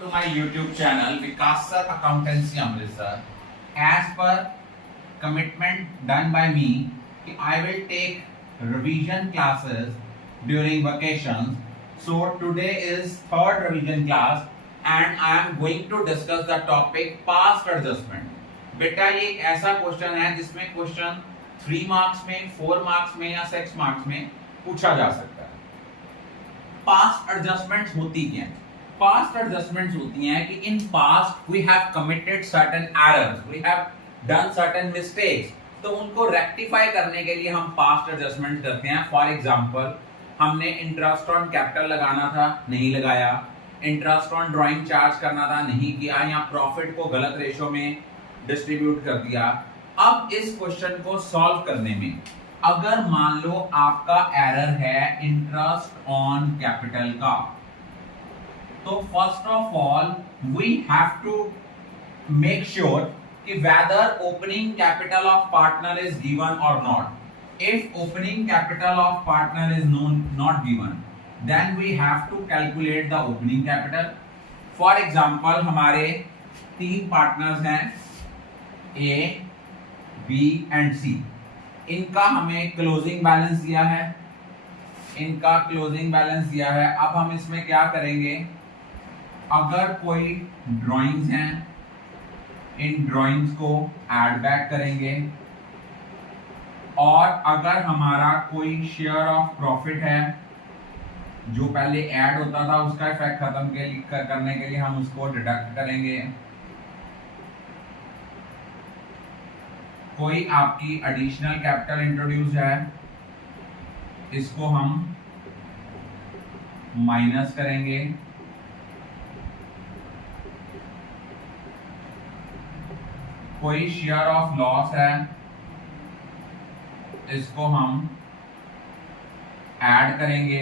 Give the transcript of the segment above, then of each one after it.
To my YouTube channel Vikas Sir Accountancy Amritsar. As per commitment done by me, I will take revision classes during vacations. So today is third revision class and I am going to discuss the topic past adjustment. बेटा ये एक ऐसा question है जिसमें question 3 marks में, 4 marks में या 6 marks में पूछा जा सकता है। पास्ट एडजस्टमेंट्स होती क्या हैं? पास्ट एडजस्टमेंट्स होती हैं कि in past we have committed certain errors, we have done certain mistakes, तो उनको रेक्टिफाई करने के लिए हम पास्ट एडजस्टमेंट करते हैं। फॉर एग्जांपल, हमने इंटरेस्ट ऑन कैपिटल लगाना था, नहीं लगाया, इंटरेस्ट ऑन ड्राइंग चार्ज करना था, नहीं किया, या प्रॉफिट को गलत रेशो में डिस्ट्रीब्यूट कर दिया। अब इस क्वेश्चन को सॉल्व करने में अगर मान लो आपका एरर है इंटरेस्ट ऑन कैपिटल का, तो first of all we have to make sure कि whether opening capital of partner is given और not. If opening capital of partner is not given, then we have to calculate the opening capital. For example, हमारे 3 partners हैं, ए, B and सी। इनका हमें closing balance दिया है, इनका closing balance दिया है। अब हम इसमें क्या करेंगे, अगर कोई ड्राइंग्स हैं, इन ड्राइंग्स को ऐड बैक करेंगे, और अगर हमारा कोई शेयर ऑफ प्रॉफिट है जो पहले ऐड होता था, उसका इफेक्ट खत्म करने के लिए हम उसको डिडक्ट करेंगे। कोई आपकी एडिशनल कैपिटल इंट्रोड्यूस है, इसको हम माइनस करेंगे। कोई शेयर ऑफ लॉस है, इसको हम ऐड करेंगे।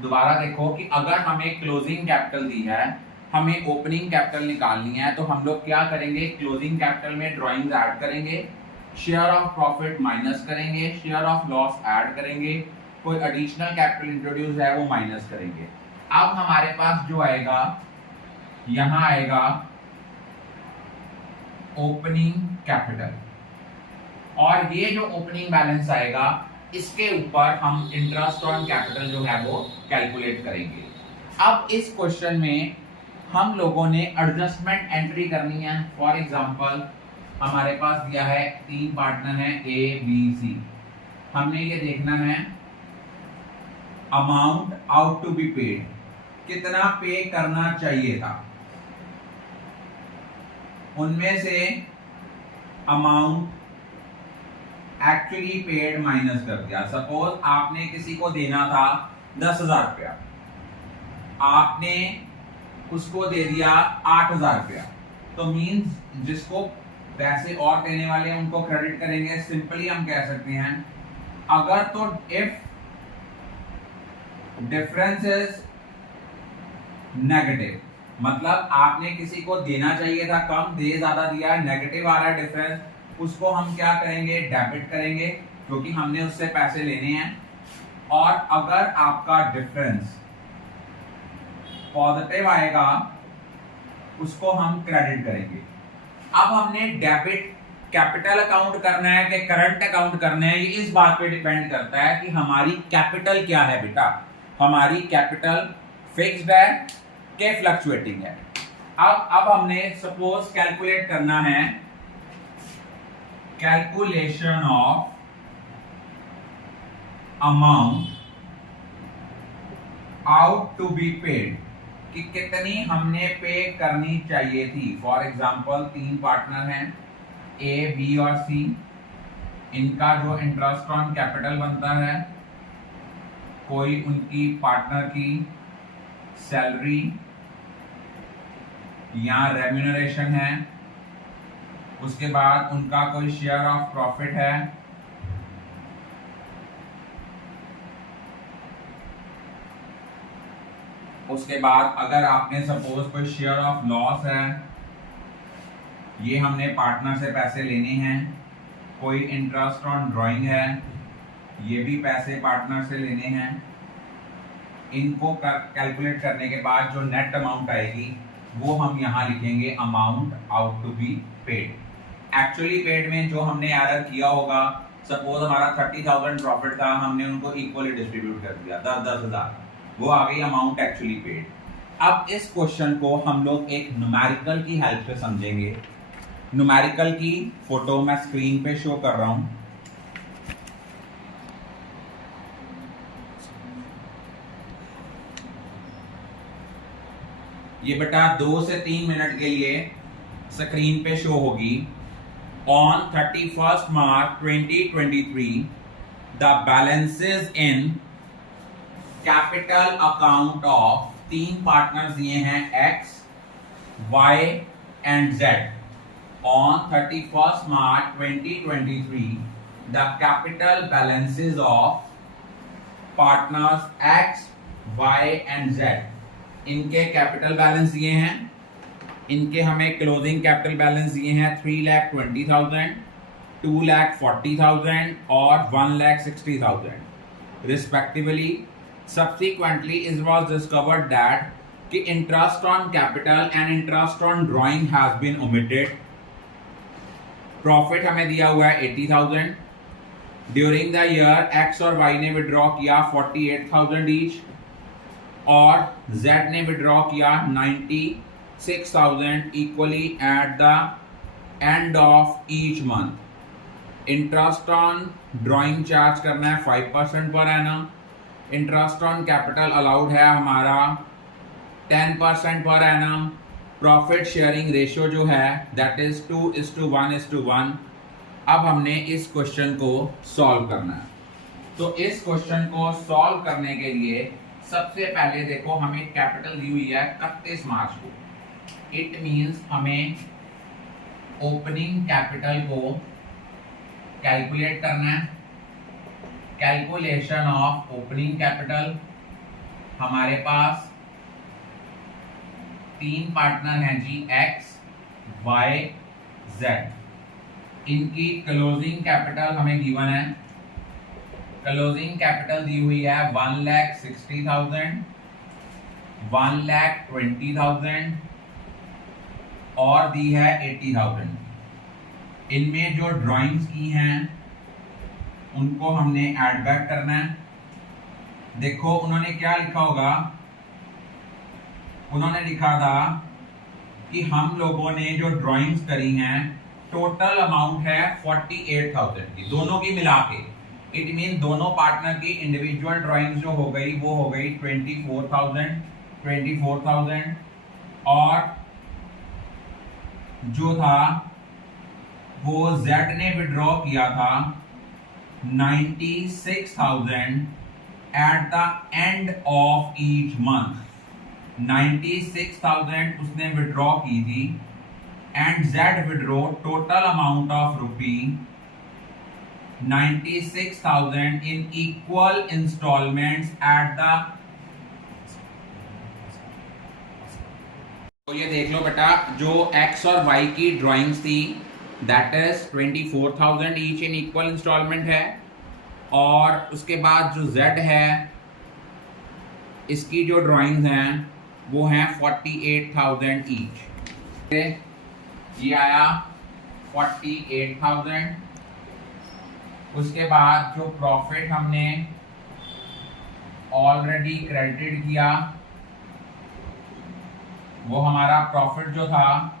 दोबारा देखो कि अगर हमें क्लोजिंग कैपिटल दी है, हमें ओपनिंग कैपिटल निकालनी है, तो हम लोग क्या करेंगे, क्लोजिंग कैपिटल में ड्राइंग्स ऐड करेंगे, शेयर ऑफ प्रॉफिट माइनस करेंगे, शेयर ऑफ लॉस ऐड करेंगे, कोई एडिशनल कैपिटल इंट्रोड्यूस है वो माइनस करेंगे। अब हमारे पास जो आएगा, यहां आएगा ओपनिंग कैपिटल, और ये जो ओपनिंग बैलेंस आएगा इसके ऊपर हम इंटरेस्ट ऑन कैपिटल जो है वो कैलकुलेट करेंगे। अब इस क्वेश्चन में हम लोगों ने एडजस्टमेंट एंट्री करनी है। फॉर एग्जांपल, हमारे पास दिया है 3 पार्टनर हैं, ए, बी, सी। हमने ये देखना है amount out to be paid, कितना पे करना चाहिए था, उनमें से अमाउंट एक्चुअली पेड माइनस कर दिया। सपोज आपने किसी को देना था 10,000 रुपया, आपने उसको दे दिया 8,000 रुपया, तो मींस जिसको पैसे और देने वाले हैं उनको क्रेडिट करेंगे। सिंपली हम कह सकते हैं, अगर तो इफ डिफरेंस इज नेगेटिव, मतलब आपने किसी को देना चाहिए था कम, दे ज्यादा दिया, नेगेटिव आ रहा है डिफरेंस, उसको हम क्या करेंगे, डेबिट करेंगे, क्योंकि हमने उससे पैसे लेने हैं। और अगर आपका डिफरेंस पॉजिटिव आएगा, उसको हम क्रेडिट करेंगे। अब हमने डेबिट कैपिटल अकाउंट करना है कि करंट अकाउंट करना है, ये इस बात पे डिपेंड करता है कि हमारी कैपिटल क्या है। बेटा, हमारी कैपिटल फिक्स्ड है कि फ्लक्चुएटिंग है। अब हमने सपोज कैलकुलेट करना है calculation of amount out to be paid, कि कितनी हमने पे करनी चाहिए थी। फॉर एग्जांपल, 3 पार्टनर हैं, ए, बी और सी। इनका जो इंटरेस्ट ऑन कैपिटल बनता है, कोई उनकी पार्टनर की सैलरी या रेम्यूनरेशन है, उसके बाद उनका कोई शेयर ऑफ प्रॉफिट है, उसके बाद अगर आपने सपोज कोई शेयर ऑफ लॉस है, ये हमने पार्टनर से पैसे लेने हैं, कोई इंटरेस्ट ऑन ड्राइंग है, ये भी पैसे पार्टनर से लेने हैं, इनको कैलकुलेट करने के बाद जो नेट अमाउंट आएगी वो हम यहाँ लिखेंगे amount out to be paid. Actually paid में जो हमने एरर किया होगा, सपोज हमारा 30,000 प्रॉफिट था, हमने उनको इक्वली डिस्ट्रीब्यूट कर दिया 10,000, वो आ गई अमाउंट एक्चुअली पेड। अब इस क्वेश्चन को हम लोग एक न्यूमेरिकल की हेल्प से समझेंगे। न्यूमेरिकल की फोटो मैं स्क्रीन पे शो कर रहा हूं। ये बेटा 2 से 3 मिनट के लिए स्क्रीन पे शो होगी। On 31st March 2023, the balances in capital account of 3 partners दिए हैं X, Y and Z. On 31st March 2023, the capital balances of partners X, Y and Z. इनके कैपिटल बैलेंस दिए हैं, इनके हमें क्लोजिंग कैपिटल बैलेंस दिए हैं 3,20,000, 2,40,000 और 1,60,000 respectively. Subsequently, it was discovered that कि interest on capital and interest on drawing has been omitted. Profit हमें दिया हुआ है 80,000. During the year X और Y ने विड्रॉ किया 48,000 ईच और Z ने विड्रॉ किया 96,000 equally at the end of each month. Interest on drawing charge करना है 5% per annum. Interest on capital allowed है हमारा 10% per annum. Profit sharing ratio जो है दैट इज 2:1:1। अब हमने इस क्वेश्चन को सॉल्व करना है। तो इस क्वेश्चन को सॉल्व करने के लिए सबसे पहले देखो हमें कैपिटल दी हुई है 31 मार्च को। इट मींस हमें ओपनिंग कैपिटल को कैलकुलेट करना है। कैलकुलेशन ऑफ ओपनिंग कैपिटल, हमारे पास 3 पार्टनर हैं जी X, Y, Z। इनकी क्लोजिंग कैपिटल हमें गिवन है। क्लोजिंग कैपिटल दी हुई है 1,60,000, 1,20,000 और दी है 80,000। इनमें जो ड्राइंग्स की हैं उनको हमने ऐड बैक करना है। देखो उन्होंने क्या लिखा होगा, उन्होंने लिखा था कि हम लोगों ने जो ड्राइंग्स करी हैं टोटल अमाउंट है 48,000 की, दोनों की मिला के। इट मीन दोनों पार्टनर की इंडिविजुअल ड्राइंग जो हो गई वो हो गई 24,000 और जो था वो Z ने विड्रॉ किया था 96,000 at the end of each month. 96,000 उसने विड्रॉ की थी and Z withdraw total amount of rupee 96,000 in equal installments at the। तो ये देख लो बेटा, जो X और Y की ड्राइंग्स थी that is 24,000 each in equal installment है और उसके बाद जो Z है इसकी जो ड्राइंग्स हैं वो हैं 48,000 ईच। ये आया 48,000। उसके बाद जो प्रॉफिट हमने ऑलरेडी क्रेडिटेड किया वो हमारा प्रॉफिट जो था,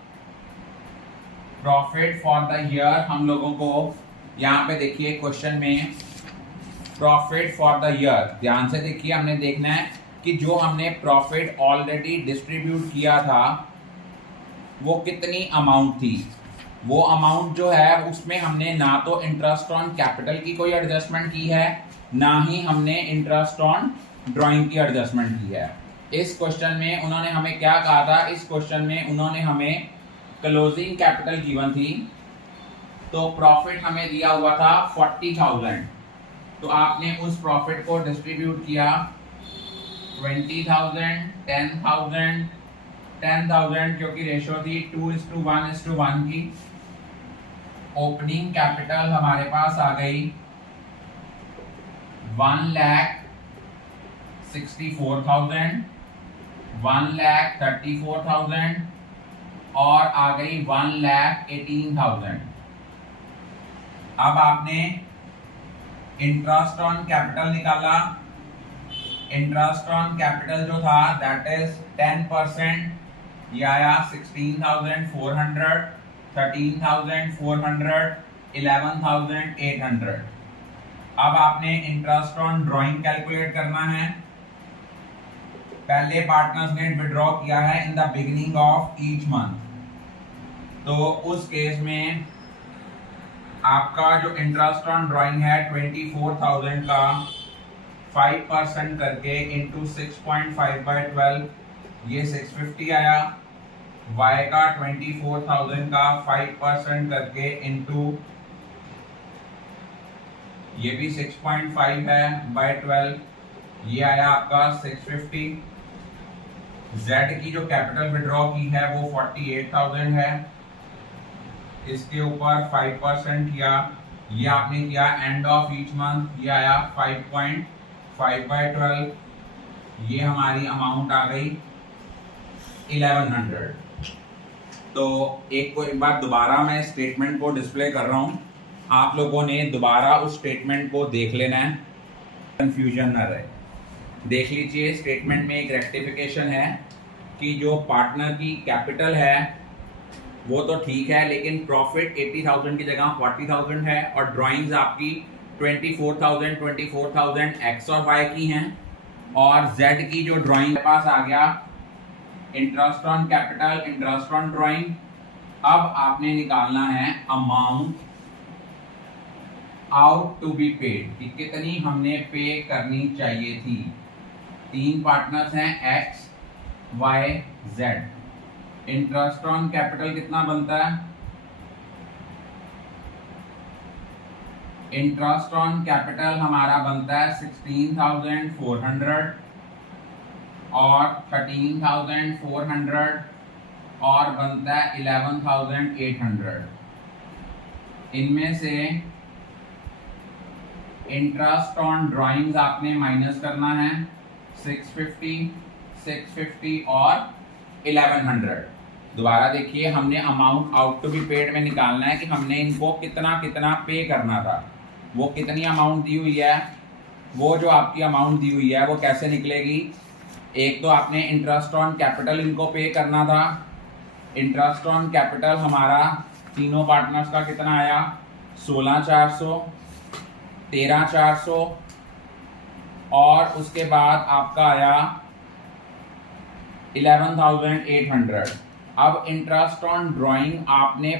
प्रॉफिट फॉर द ईयर हम लोगों को यहाँ पे देखिए क्वेश्चन में प्रॉफिट फॉर द ईयर, ध्यान से देखिए, हमने देखना है कि जो हमने प्रॉफिट ऑलरेडी डिस्ट्रीब्यूट किया था वो कितनी अमाउंट थी। वो अमाउंट जो है उसमें हमने ना तो इंटरेस्ट ऑन कैपिटल की कोई एडजस्टमेंट की है, ना ही हमने इंटरेस्ट ऑन ड्राइंग की एडजस्टमेंट की है। इस क्वेश्चन में उन्होंने हमें क्या कहा था, इस क्वेश्चन में उन्होंने हमें क्लोजिंग कैपिटल गिवन थी, तो प्रॉफिट हमें दिया हुआ था 40,000। तो आपने उस प्रॉफिट को डिस्ट्रीब्यूट किया 20,000, 10,000, 10,000 क्योंकि रेशो थी 2:1:1 की। ओपनिंग कैपिटल हमारे पास आ गई 64,000, 1,34,000 और आ गई 1,18,000। अब आपने इंटरेस्ट ऑन कैपिटल निकाला। इंटरेस्ट ऑन कैपिटल जो था दैट इज 10%, ये आया 16,400, 13,400, 11,800। अब आपने इंटरेस्ट ऑन ड्राइंग कैलकुलेट करना है। पहले पार्टनर्स ने विड्रॉ किया है in the beginning of each month, तो उस केस में आपका जो इंटरेस्ट ऑन ड्राइंग है 24,000 का 5% करके इंटू 6.5/12, ये 650 आया। y का 24,000 का 5% करके इंटू ये भी 6.5 है बाय 12, ये आया आपका 650। z की जो कैपिटल विड्रॉ की है वो 48,000 है, इसके ऊपर 5% किया, ये आपने किया एंड ऑफ ईच मंथ, ये आया 5.5/12, ये हमारी अमाउंट आ गई 1100। तो एक बार दोबारा मैं स्टेटमेंट को डिस्प्ले कर रहा हूँ, आप लोगों ने दोबारा उस स्टेटमेंट को देख लेना है, कंफ्यूजन ना रहे। देख लीजिए, स्टेटमेंट में एक रेक्टिफिकेशन है कि जो पार्टनर की कैपिटल है वो तो ठीक है, लेकिन प्रॉफिट 80,000 की जगह 40,000 है और ड्राइंग्स आपकी 24,000 एक्स और वाई की हैं, और जेड की जो ड्राइंग के पास आ गया interest on capital, interest on drawing. अब आपने निकालना है amount out to be paid, कि कितनी हमने पे करनी चाहिए थी। 3 पार्टनर्स हैं X Y Z. Interest on capital कितना बनता है? इंटरेस्ट ऑन कैपिटल हमारा बनता है 16,400 और 13,400 और बनता है 11,800। इनमें से इंटरेस्ट ऑन ड्राइंग्स आपने माइनस करना है 650, 650 और 1100। दोबारा देखिए, हमने amount out to be paid में निकालना है कि हमने इनको कितना कितना पे करना था। वो कितनी अमाउंट दी हुई है, वो जो आपकी अमाउंट दी हुई है वो कैसे निकलेगी? एक तो आपने इंटरेस्ट ऑन कैपिटल इनको पे करना था। इंटरेस्ट ऑन कैपिटल हमारा तीनों पार्टनर्स का कितना आया? 16,400, 13,400 और उसके बाद आपका आया 11,800। अब इंटरेस्ट ऑन ड्राइंग आपने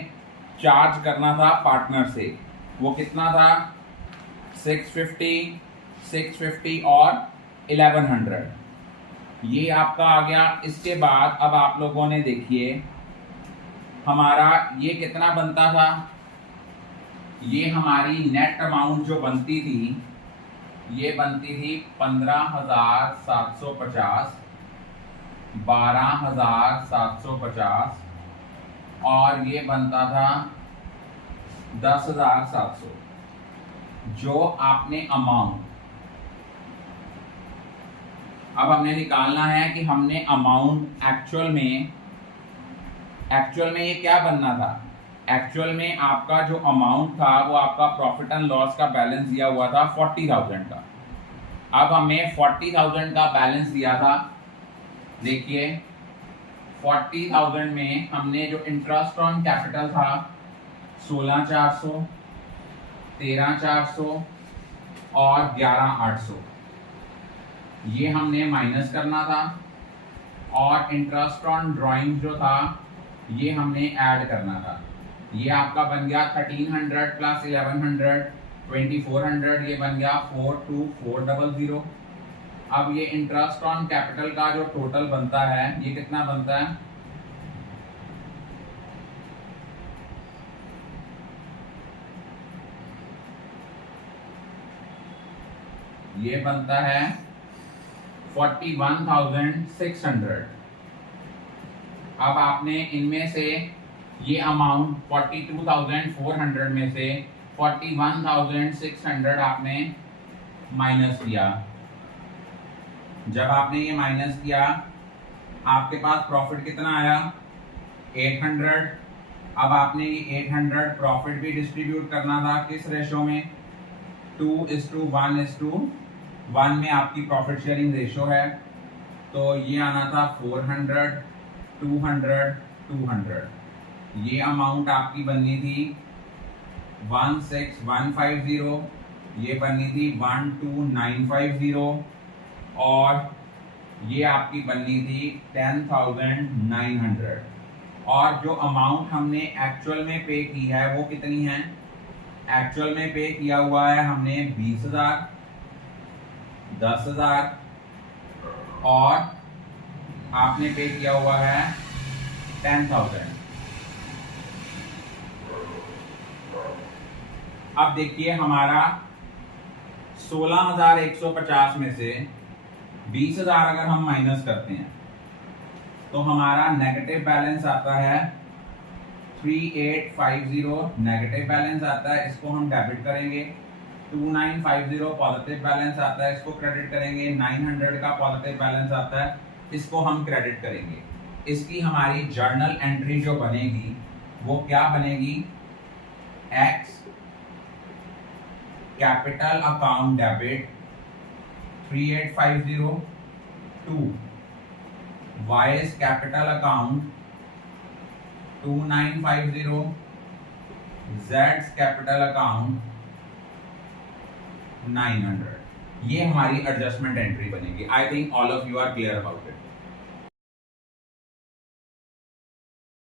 चार्ज करना था पार्टनर से, वो कितना था? 650, 650 और 1100, ये आपका आ गया। इसके बाद अब आप लोगों ने देखिए हमारा ये कितना बनता था, ये हमारी नेट अमाउंट जो बनती थी ये बनती थी 15,750, 12,750 और ये बनता था 10,700। जो आपने अमाउंट अब हमने निकालना है कि हमने अमाउंट एक्चुअल में ये क्या बनना था? एक्चुअल में आपका जो अमाउंट था वो आपका प्रॉफिट एंड लॉस का बैलेंस दिया हुआ था 40,000 का। अब हमें 40,000 का बैलेंस दिया था। देखिए 40,000 में हमने जो इंटरेस्ट ऑन कैपिटल था 16,400, 13,400 और 11,800, ये हमने माइनस करना था, और इंटरेस्ट ऑन ड्राइंग जो था ये हमने ऐड करना था। ये आपका बन गया 1300 प्लस 1100 2400, ये बन गया 42,400। अब ये इंटरेस्ट ऑन कैपिटल का जो टोटल बनता है ये कितना बनता है? ये बनता है 41,600। अब आपने इनमें से ये अमाउंट 42,400 में से 41,600 आपने माइनस किया। जब आपने ये माइनस किया आपके पास प्रॉफिट कितना आया 800। अब आपने ये 800 प्रॉफिट भी डिस्ट्रीब्यूट करना था किस रेशो में 2:1:1 में आपकी प्रॉफिट शेयरिंग रेशो है। तो ये आना था 400 200 200। ये अमाउंट आपकी बननी थी 16150, ये बननी थी 12950 और ये आपकी बननी थी 10,900। और जो अमाउंट हमने एक्चुअल में पे की है वो कितनी है? एक्चुअल में पे किया हुआ है हमने 20,000, 10,000 और आपने पे किया हुआ है 10,000। अब देखिए हमारा 16,150 में से 20,000 अगर हम माइनस करते हैं तो हमारा नेगेटिव बैलेंस आता है 3850 नेगेटिव बैलेंस आता है, इसको हम डेबिट करेंगे। 2950 पॉजिटिव बैलेंस आता है, इसको क्रेडिट करेंगे। 900 का पॉजिटिव बैलेंस आता है, इसको हम क्रेडिट करेंगे। इसकी हमारी जर्नल एंट्री जो बनेगी वो क्या बनेगी? X capital account debit 3850 to Y's capital account 2950 जेड्स कैपिटल अकाउंट 900। ये हमारी एडजस्टमेंट एंट्री बनेगी। I think all of you are clear about it.